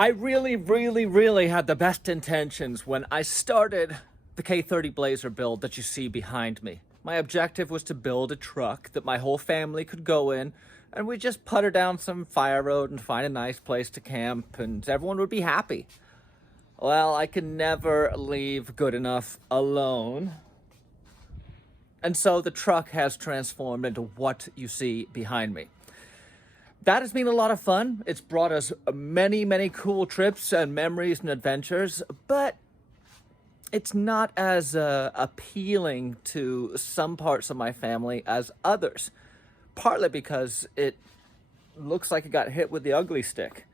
I really had the best intentions when I started the K30 Blazer build that you see behind me. My objective was to build a truck that my whole family could go in, and we just putter down some fire road and find a nice place to camp, and everyone would be happy. Well, I can never leave good enough alone. And so the truck has transformed into what you see behind me. That has been a lot of fun. It's brought us many cool trips and memories and adventures, but it's not as appealing to some parts of my family as others. Partly because it looks like it got hit with the ugly stick.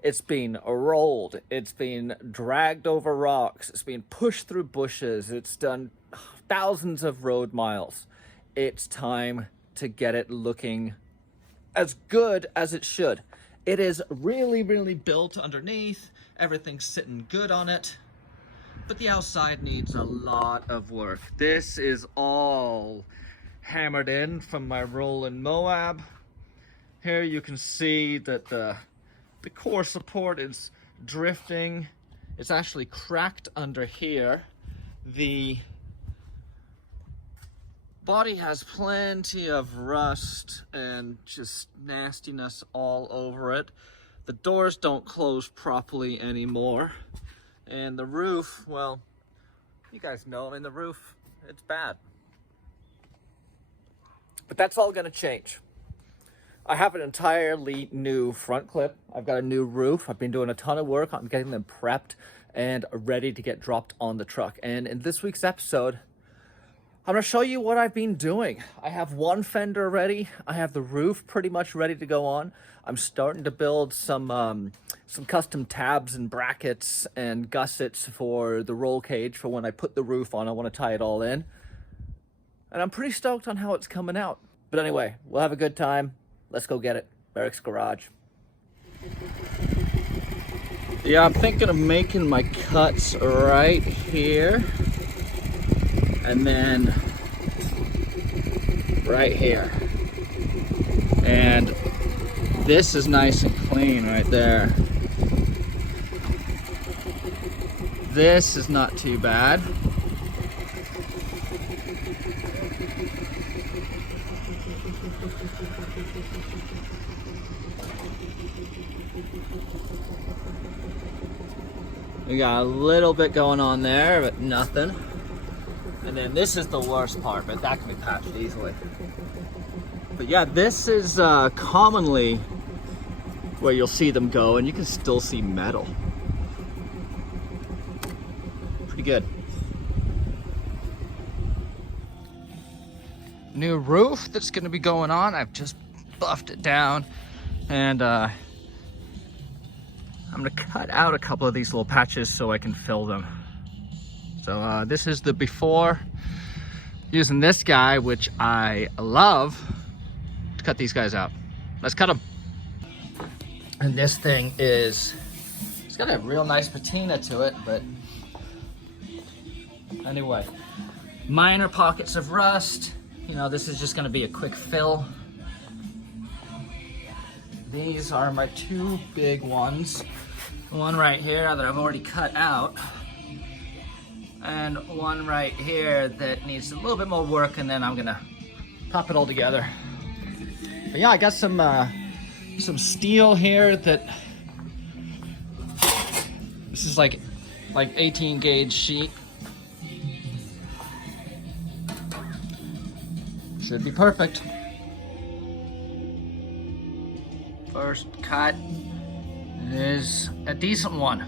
It's been rolled, it's been dragged over rocks, it's been pushed through bushes, it's done thousands of road miles. It's time to get it looking as good as it should. It is really built underneath. Everything's sitting good on it, but the outside needs a lot of work. This is all hammered in from my rolling Moab. Here you can see that the core support is drifting. It's actually cracked under here. The body has plenty of rust and just nastiness all over it. The doors don't close properly anymore. And the roof, well, you guys know, I mean, the roof, it's bad. But that's all gonna change. I have an entirely new front clip. I've got a new roof. I've been doing a ton of work on getting them prepped and ready to get dropped on the truck. And in this week's episode, I'm gonna show you what I've been doing. I have one fender ready. I have the roof pretty much ready to go on. I'm starting to build some custom tabs and brackets and gussets for the roll cage for when I put the roof on. I wanna tie it all in. And I'm pretty stoked on how it's coming out. But anyway, we'll have a good time. Let's go get it. Merricks Garage. Yeah, I'm thinking of making my cuts right here. And then right here. And this is nice and clean right there. This is not too bad. We got a little bit going on there, but nothing. And then this is the worst part, but that can be patched easily. But yeah, this is commonly where you'll see them go, and you can still see metal. Pretty good. New roof that's gonna be going on. I've just buffed it down, and I'm gonna cut out a couple of these little patches so I can fill them. So this is the before, using this guy, which I love, to cut these guys out. Let's cut them. And this thing it's got a real nice patina to it, but anyway, minor pockets of rust. You know, this is just gonna be a quick fill. These are my two big ones. One right here that I've already cut out, and one right here that needs a little bit more work, and then I'm gonna pop it all together. But yeah, I got some steel here that, this is like 18 gauge sheet. Should be perfect. First cut is a decent one.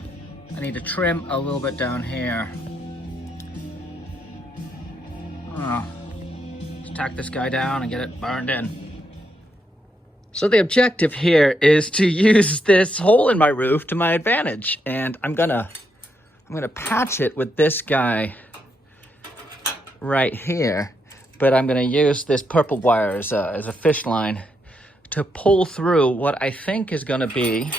I need to trim a little bit down here. Let's tack this guy down and get it burned in. So the objective here is to use this hole in my roof to my advantage, and I'm gonna patch it with this guy right here, but I'm gonna use this purple wire as a fish line to pull through what I think is gonna be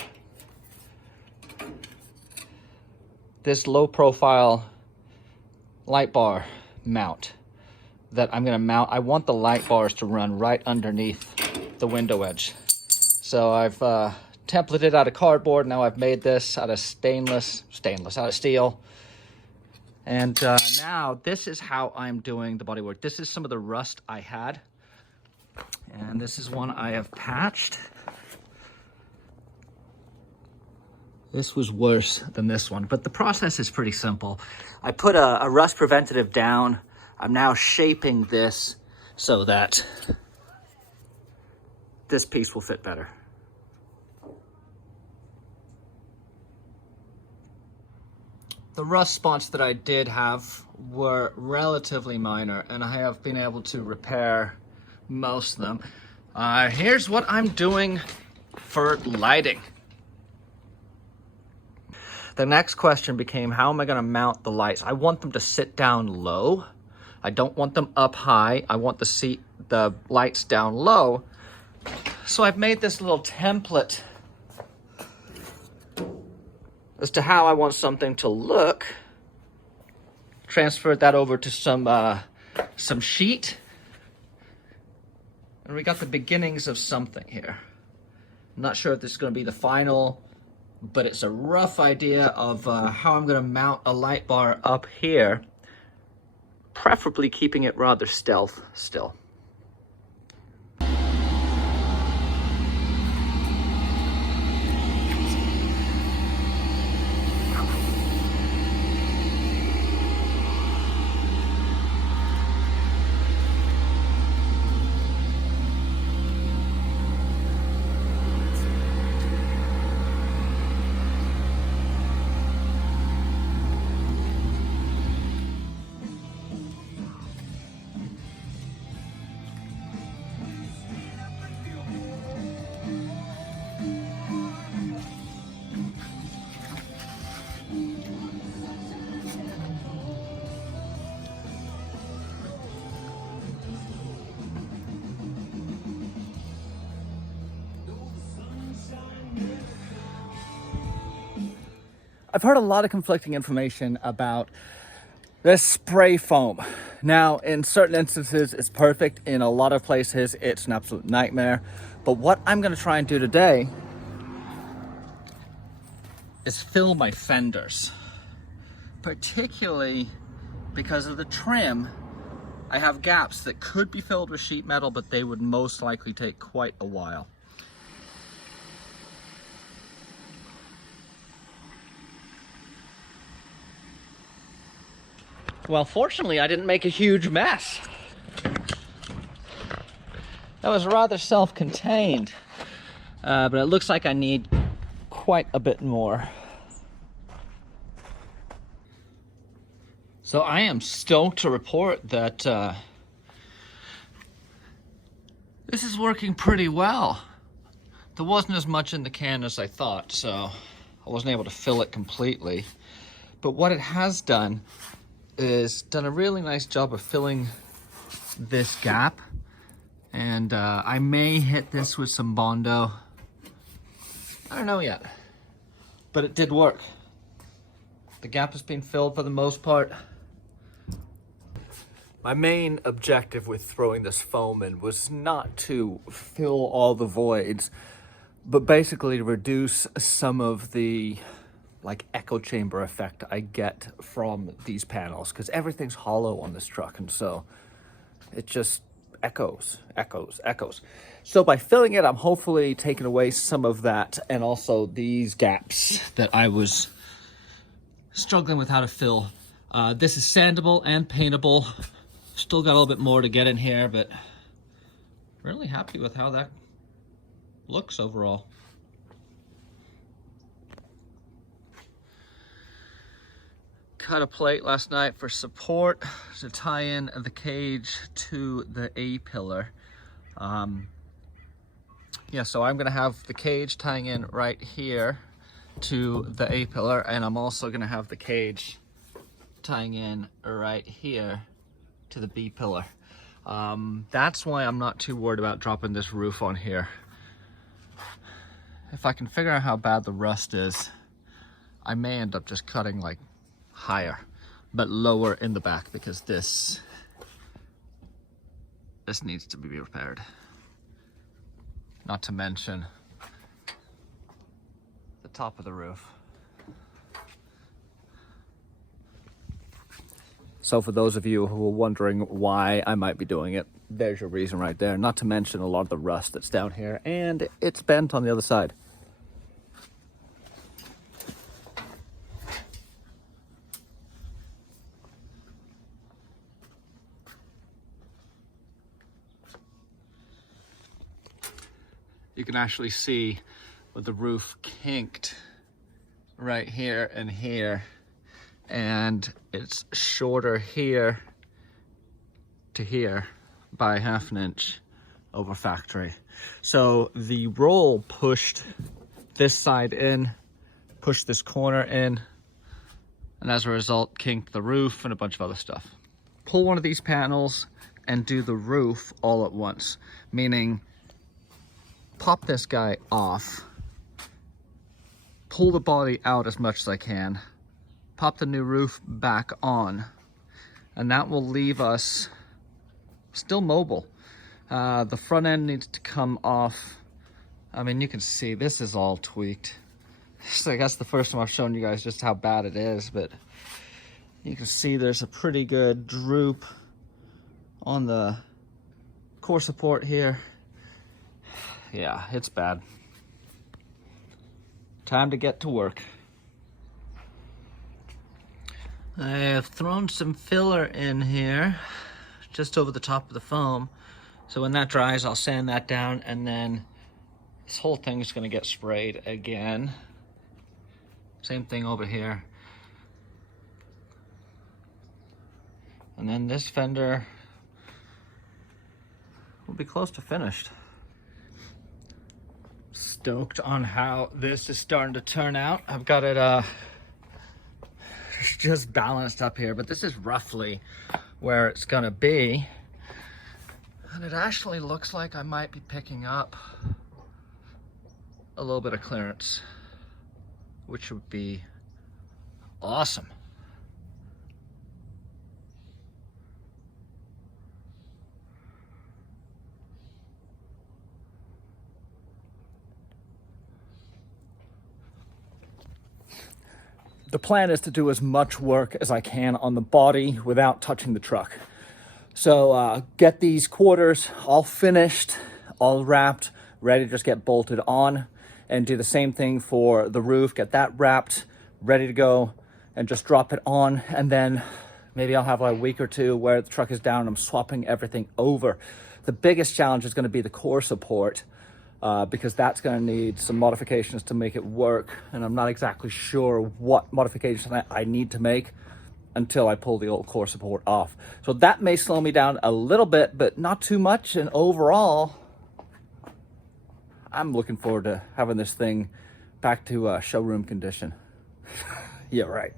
this low profile light bar mount that I'm gonna mount. I want the light bars to run right underneath the window edge. So I've templated out of cardboard. Now I've made this out of out of steel. And now this is how I'm doing the bodywork. This is some of the rust I had. And this is one I have patched. This was worse than this one, but the process is pretty simple. I put a rust preventative down. I'm now shaping this so that this piece will fit better. The rust spots that I did have were relatively minor, and I have been able to repair most of them. Here's what I'm doing for lighting. The next question became, how am I going to mount the lights? I want them to sit down low. I don't want them up high. I want the lights down low. So I've made this little template as to how I want something to look. Transferred that over to some sheet. And we got the beginnings of something here. I'm not sure if this is going to be the final, but it's a rough idea of how I'm going to mount a light bar up here, preferably keeping it rather stealth still. I've heard a lot of conflicting information about this spray foam. Now, in certain instances, it's perfect. In a lot of places, it's an absolute nightmare. But what I'm going to try and do today is fill my fenders. Particularly because of the trim, I have gaps that could be filled with sheet metal, but they would most likely take quite a while. Well, fortunately, I didn't make a huge mess. That was rather self-contained, but it looks like I need quite a bit more. So I am stoked to report that this is working pretty well. There wasn't as much in the can as I thought, so I wasn't able to fill it completely. But what it has done is done a really nice job of filling this gap, and I may hit this with some Bondo. I don't know yet, but it did work. The gap has been filled for the most part. My main objective with throwing this foam in was not to fill all the voids, but basically to reduce some of the echo chamber effect I get from these panels, because everything's hollow on this truck, and so it just echoes. So by filling it, I'm hopefully taking away some of that, and also these gaps that I was struggling with how to fill. This is sandable and paintable. Still got a little bit more to get in here, but really happy with how that looks overall. Cut a plate last night for support to tie in the cage to the A-pillar. Yeah, so I'm gonna have the cage tying in right here to the A-pillar, and I'm also gonna have the cage tying in right here to the B-pillar. That's why I'm not too worried about dropping this roof on here. If I can figure out how bad the rust is, I may end up just cutting higher, but lower in the back, because this needs to be repaired. Not to mention top of the roof. So for those of you who are wondering why I might be doing it, there's your reason right there. Not to mention a lot of the rust that's down here, and it's bent on the other side. You can actually see where the roof kinked right here and here, and it's shorter here to here by 1/2 inch over factory. So the roll pushed this side in, pushed this corner in, and as a result kinked the roof and a bunch of other stuff. Pull one of these panels and do the roof all at once, meaning pop this guy off, pull the body out as much as I can, pop the new roof back on, and that will leave us still mobile. The front end needs to come off. I mean, you can see this is all tweaked. So I guess the first time I've shown you guys just how bad it is, but you can see there's a pretty good droop on the core support here. Yeah, it's bad. Time to get to work. I have thrown some filler in here just over the top of the foam. So when that dries, I'll sand that down, and then this whole thing is gonna get sprayed again. Same thing over here. And then this fender will be close to finished. Stoked on how this is starting to turn out. I've got it just balanced up here, but this is roughly where it's gonna be. And it actually looks like I might be picking up a little bit of clearance, which would be awesome. The plan is to do as much work as I can on the body without touching the truck. So get these quarters all finished, all wrapped, ready to just get bolted on, and do the same thing for the roof. Get that wrapped, ready to go, and just drop it on. And then maybe I'll have a week or two where the truck is down and I'm swapping everything over. The biggest challenge is going to be the core support, because that's going to need some modifications to make it work, and I'm not exactly sure what modifications I need to make until I pull the old core support off. So that may slow me down a little bit, but not too much, and overall I'm looking forward to having this thing back to showroom condition. Yeah, right.